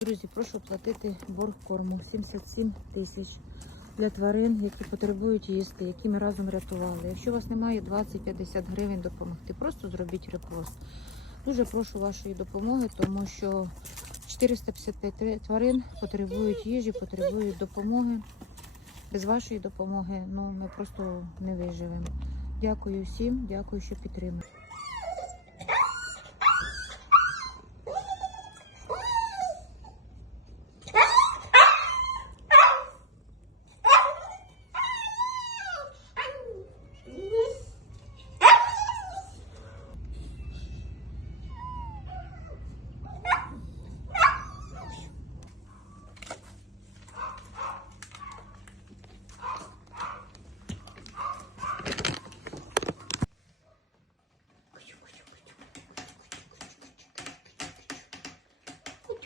Друзі, прошу платити борг корму 77 тисяч для тварин, які потребують їсти, які ми разом рятували. Якщо у вас немає 20-50 гривень допомогти, просто зробіть репост. Дуже прошу вашої допомоги, тому що 455 тварин потребують їжі, потребують допомоги. Без вашої допомоги ну, ми просто не виживемо. Дякую всім, дякую, що підтримуєте.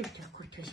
Кутюся, кутюся,